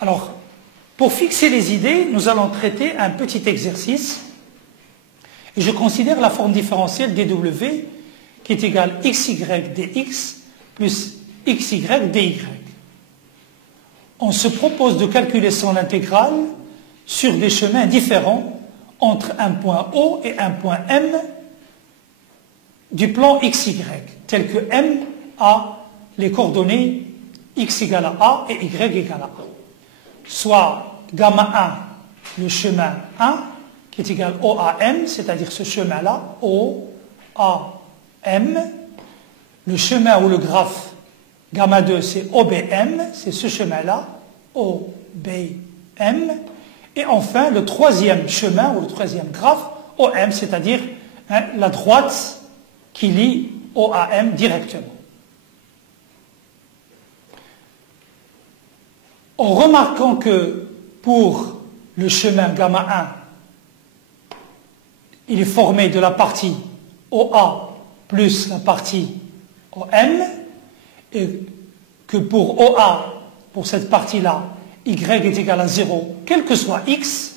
Alors, pour fixer les idées, nous allons traiter un petit exercice. Et je considère la forme différentielle dw qui est égale xy dx plus xy dy. On se propose de calculer son intégrale sur des chemins différents entre un point O et un point M du plan xy, tel que M a les coordonnées x égale à A et y égale à A. Soit gamma 1, le chemin 1, qui est égal OAM, c'est-à-dire ce chemin-là, OAM. Le chemin ou le graphe gamma 2, c'est OBM, c'est ce chemin-là, OBM. Et enfin, le troisième chemin ou le troisième graphe, OM, c'est-à-dire la droite qui lie OAM directement. En remarquant que pour le chemin gamma 1, il est formé de la partie OA plus la partie OM, et que pour OA, pour cette partie-là, Y est égal à 0, quel que soit X,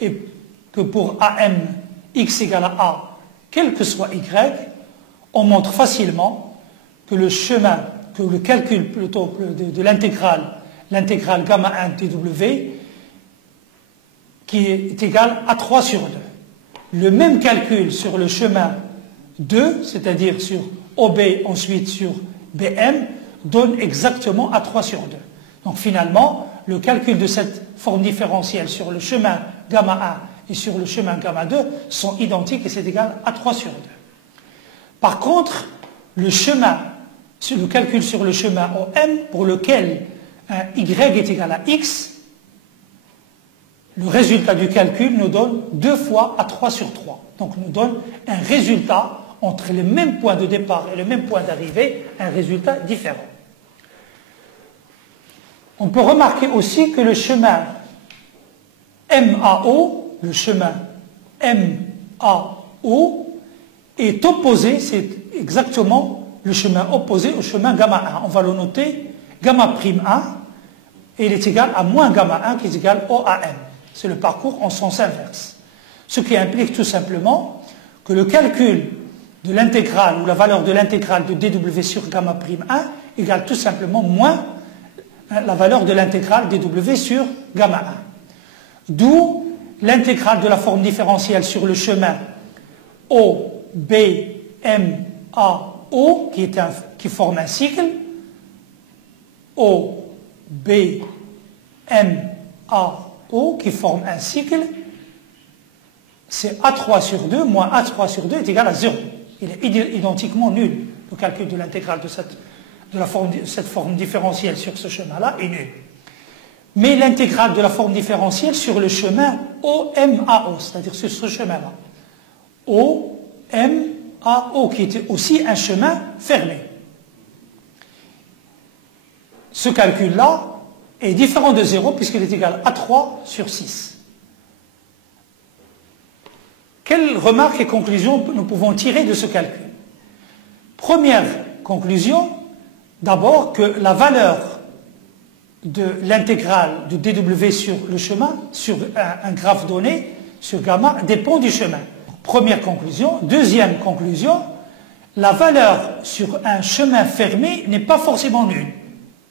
et que pour AM, X égale à A, quel que soit Y, on montre facilement que le chemin, que le calcul plutôt de l'intégrale gamma 1 dw, qui est égal à 3 sur 2. Le même calcul sur le chemin 2, c'est-à-dire sur OB, ensuite sur BM, donne exactement à 3 sur 2. Donc finalement, le calcul de cette forme différentielle sur le chemin gamma 1 et sur le chemin gamma 2 sont identiques et c'est égal à 3 sur 2. Par contre, le calcul sur le chemin OM, pour lequel Y est égal à X, le résultat du calcul nous donne 2 fois à 3 sur 3. Donc nous donne un résultat entre les mêmes points de départ et le même point d'arrivée, un résultat différent. On peut remarquer aussi que le chemin MAO, le chemin MAO est opposé, c'est exactement le chemin opposé au chemin gamma 1. On va le noter gamma prime 1 et il est égal à moins gamma 1 qui est égal OAM. C'est le parcours en sens inverse. Ce qui implique tout simplement que le calcul de l'intégrale ou la valeur de l'intégrale de dw sur gamma prime 1 égale tout simplement moins la valeur de l'intégrale dw sur gamma 1. D'où l'intégrale de la forme différentielle sur le chemin OBMAO qui forme un cycle, OBMAO qui forme un cycle, c'est A3 sur 2 moins A3 sur 2 est égal à 0. Il est identiquement nul. Le calcul de l'intégrale de cette forme différentielle sur ce chemin-là est nul. Mais l'intégrale de la forme différentielle sur le chemin OMAO, c'est-à-dire sur ce chemin-là, OMAO, qui était aussi un chemin fermé. Ce calcul-là est différent de 0 puisqu'il est égal à 3 sur 6. Quelles remarques et conclusions nous pouvons tirer de ce calcul? Première conclusion, d'abord que la valeur de l'intégrale de dw sur le chemin, sur un graphe donné, sur gamma, dépend du chemin. Première conclusion. Deuxième conclusion, la valeur sur un chemin fermé n'est pas forcément nulle.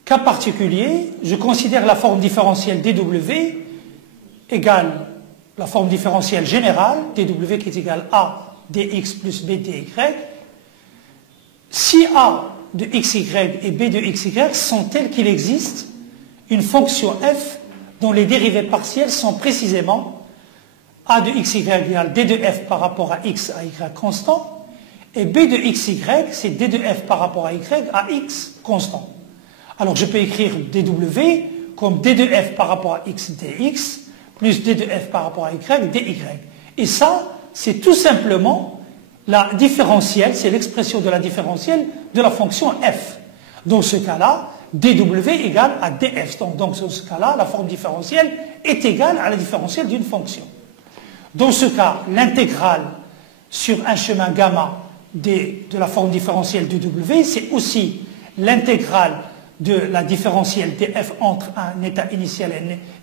Cas particulier, je considère la forme différentielle dw égale la forme différentielle générale, dw qui est égale a dx plus b dy. Si a de xy et b de xy sont telles qu'il existe une fonction f dont les dérivées partielles sont précisément a de xy égale d de f par rapport à x à y constant, et b de xy c'est d de f par rapport à y à x constant. Alors je peux écrire dw comme d de f par rapport à x dx plus d de f par rapport à y dy. Et ça, c'est tout simplement la différentielle, c'est l'expression de la différentielle de la fonction f. Dans ce cas-là, dw égale à df. Donc dans ce cas-là, la forme différentielle est égale à la différentielle d'une fonction. Dans ce cas, l'intégrale sur un chemin gamma de la forme différentielle de w, c'est aussi l'intégrale de la différentielle df entre un état initial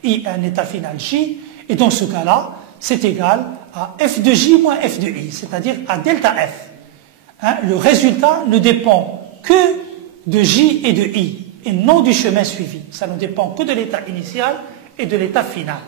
i et un état final j, et dans ce cas-là, c'est égal à f de j moins f de i, c'est-à-dire à delta f. Hein, le résultat ne dépend que de j et de i, et non du chemin suivi. Ça ne dépend que de l'état initial et de l'état final.